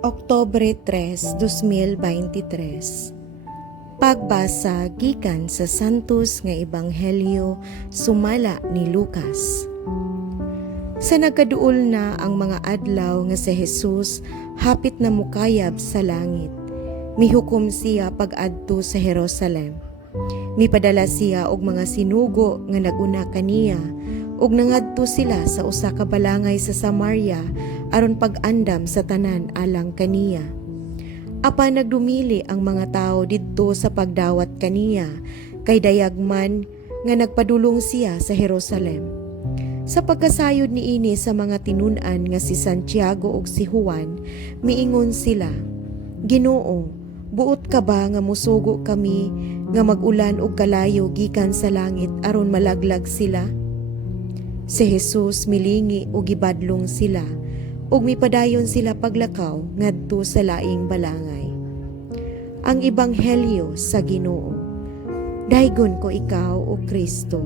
Oktubre 3, 2023. Pagbasa gikan sa Santos nga Ebanghelyo sumala ni Lucas. Sa nagaduol na ang mga adlaw nga si Jesus hapit na mukayab sa langit. Mihukom siya pag-adto sa Jerusalem. Mipadala siya og mga sinugo nga naguna kaniya ug nangadto sila sa usa ka balangay sa Samaria aron pag-andam sa tanan alang kaniya. Apan nagdumili ang mga tao didto sa pagdawat kaniya kay dayagman nga nagpadulong siya sa Jerusalem. Sa pagkasayod niini sa mga tinun-an nga si Santiago ug si Juan, miingon sila, "Ginoo, buot ka ba nga musugo kami nga mag-ulan og kalayo gikan sa langit aron malaglag sila?" Si Jesus milingi ug gibadlong sila ug mipadayon sila paglakaw ngadto sa laing balangay. Ang Ebanghelyo sa Ginoo. Daygon ko ikaw, O Kristo.